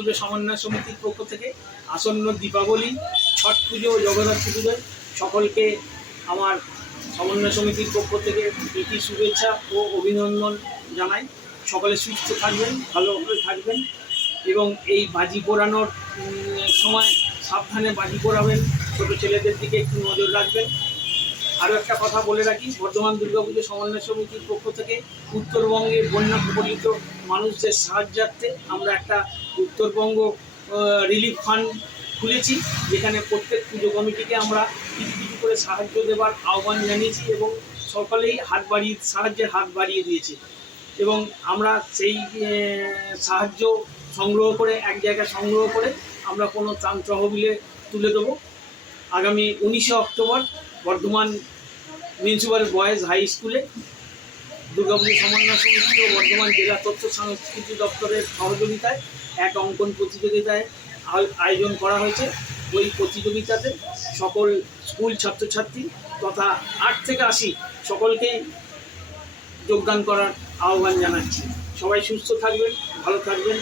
দুর্গাপুজো সমন্বয় সমিতির পক্ষ থেকে আসন্ন দীপাবলি, ছট পুজো ও জগদ্ধাত্রী পুজোয় সকলকে আমার সমন্বয় সমিতির পক্ষ থেকে প্রীতি শুভেচ্ছা ও অভিনন্দন জানাই। সকলে সুস্থ থাকবেন, ভালোভাবে থাকবেন এবং এই বাজি পোড়ানোর সময় সাবধানে বাজি পোড়াবেন, ছোটো ছেলেদের দিকে একটু নজর রাখবেন। আরও একটা কথা বলে রাখি, বর্ধমান দুর্গাপুজো সমন্বয় সমিতির পক্ষ থেকে উত্তরবঙ্গের বন্যা কবলিত মানুষদের সাহায্যার্থে আমরা একটা উত্তরবঙ্গ রিলিফ ফান্ড খুলেছি, যেখানে প্রত্যেক পুজো কমিটিকে আমরা কিছু কিছু করে সাহায্য দেওয়ার আহ্বান জানিয়েছি এবং সকলেই সাহায্যের হাত বাড়িয়ে দিয়েছে এবং আমরা সেই সাহায্য সংগ্রহ করে এক জায়গায় সংগ্রহ করে আমরা কোনো ত্রাণ তহবিলে তুলে দেবো। আগামী 19শে October Bardhaman municipal boys high স্কুলে দুর্গাপুজো সমন্বয় সমিতি ও বর্ধমান জেলা তথ্য সংস্কৃতি দপ্তরের সহযোগিতায় এক অঙ্কন প্রতিযোগিতায় আয়োজন করা হয়েছে। ওই প্রতিযোগিতাতে সকল স্কুল ছাত্রছাত্রী তথা 8 থেকে 80 সকলকেই যোগদান করার আহ্বান জানাচ্ছি। সবাই সুস্থ থাকবেন, ভালো থাকবেন।